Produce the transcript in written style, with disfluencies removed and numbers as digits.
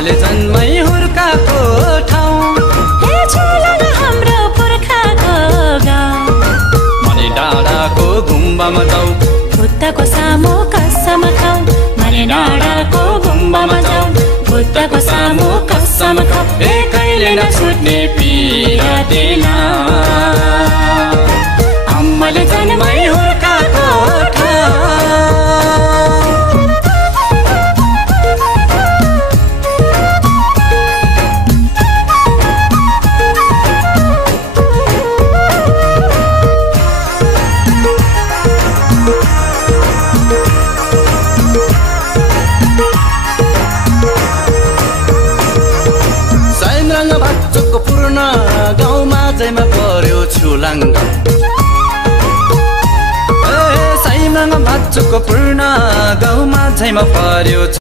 अम्माले जन्मै हुर्काको ठाउँ हे झोलुङ हाम्रो पुर्खाको गाउँ मने डाँडाको गुम्बामा जाऊ बुद्धको सामु कसम खाऊ मने डाँडाको गुम्बामा जाऊ बुद्धको सामु कसम खाऊ ए कहिले नछुट्ने पीडा देला अम्माले जन्मै हुर्काको ठाउँ पूर्ण गाउँमा जैमा पर्यो छुलाङ्ग साइमाङ भाचुको पूर्ण गाउँमा झैमा पर्यो